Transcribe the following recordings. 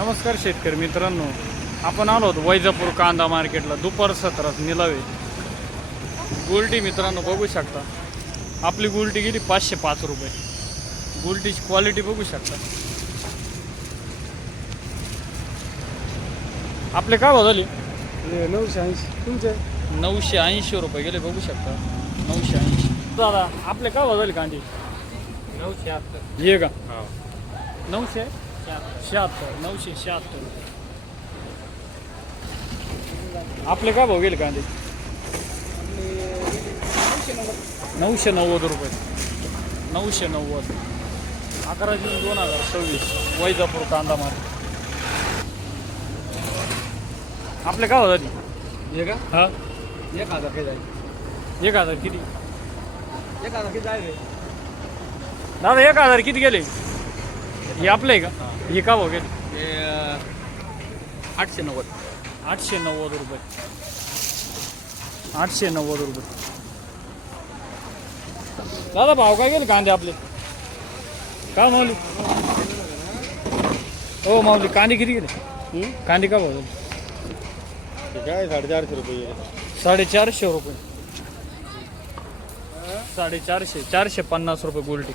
नमस्कार शेतकरी मित्रांनो, आपण आलो होतो वैजापूर कांदा मार्केटला. दुपार 17 निलावे गुलटी मित्रांनो बघू शकता. आपली गुलटी गेली 505 रुपये. गुलटीची क्वालिटी बघू शकता. आपले काय भाव झाले? 980. तुमचे 980 रुपये गेले बघू शकता. 980. दादा आपले काय भाव झाले कांदे? 976. ये का 976. 976 आपले काय भाव गेले कांदे? 990 रुपये. 990. 11 जून 2026 वैजापूर कांदा मार्केट. आपले काय भाव झाले? ये का हा 1000 काही जाईल. 1000 किती? 1000 काही जाईल रे. दादा 1000 किती गेले? हे आपलं आहे का? हे का भाव गेले? हे 890. 890 रुपये. 890 रुपये. दादा भाव काय गेले कांदे आपले? का माऊली? हो माऊली कांदे किती गेले? कांदे का भाव झाले? काय 450 रुपये. 450 रुपये. 450. 450 रुपये गुलटी.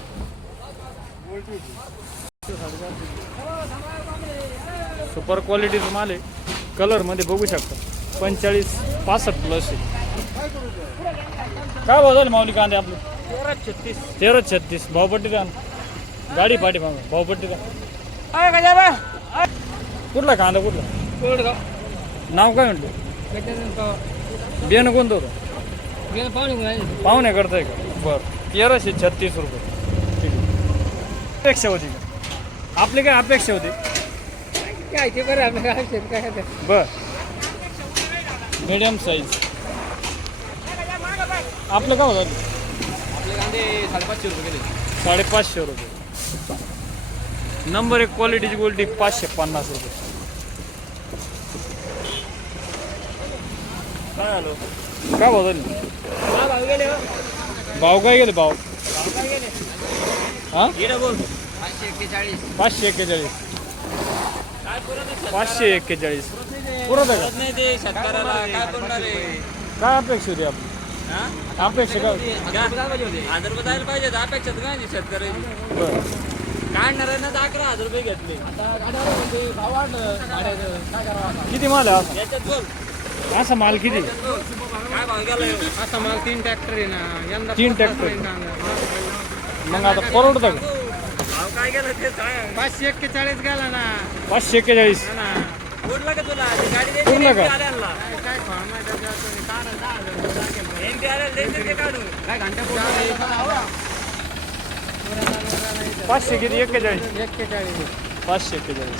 सुपर क्वालिटीचं माल आहे. कलरमध्ये बघू शकता. 45-65 प्लस आहे. काय भाव झाले माऊली कांदे आपले? 1336. भावपट्टी द्या. गाडी पाठी भावपट्टी द्या. कुठला कांदा कुठला? नाव काय म्हणतो? बियाणं कोणतं होतं? पाहुणे करताय का? बरं 1336 रुपये. ठीक आहे. अपेक्षा होती का? आपली काय अपेक्षा होती? काय ते बरं आपलं काय बर मीडियम साईज. आपलं काय होतं? आपले कांदे 550 रुपये गेले. 550 रुपये. नंबर 1 क्वालिटीची गोल्टी 550 रुपये. काय आलो? काय भाव झाली? भाव गेले. भाव काय गेले? भाव काय गेले? हां 541. 541. 541 पुरत आहे का? नाही ते शेतकऱ्याला काय करणार आहे? काय अपेक्षा होती आपली? अपेक्षा काय होती? 1000 रुपये जायला पाहिजे. अपेक्षाच काय नाही शेतकऱ्याची. बरं काढणाऱ्यानं 11,000 रुपये घेतले. आता गाड्यावर भाव वाढलं गाड्याचं काय करावं? किती माल आहे असा? याच्यात बोल असा माल किती? काय भाव गेला? असा माल 3 ट्रॅक्टर आहे ना यंदा. 3 ट्रॅक्टर. मग आता परवडतं का? भाव काय गेला ते 541 गेला ना. 541. ना उडला का तुला गाडी उडला का? काय काय घंटा 500 किती? 41. 41. 541.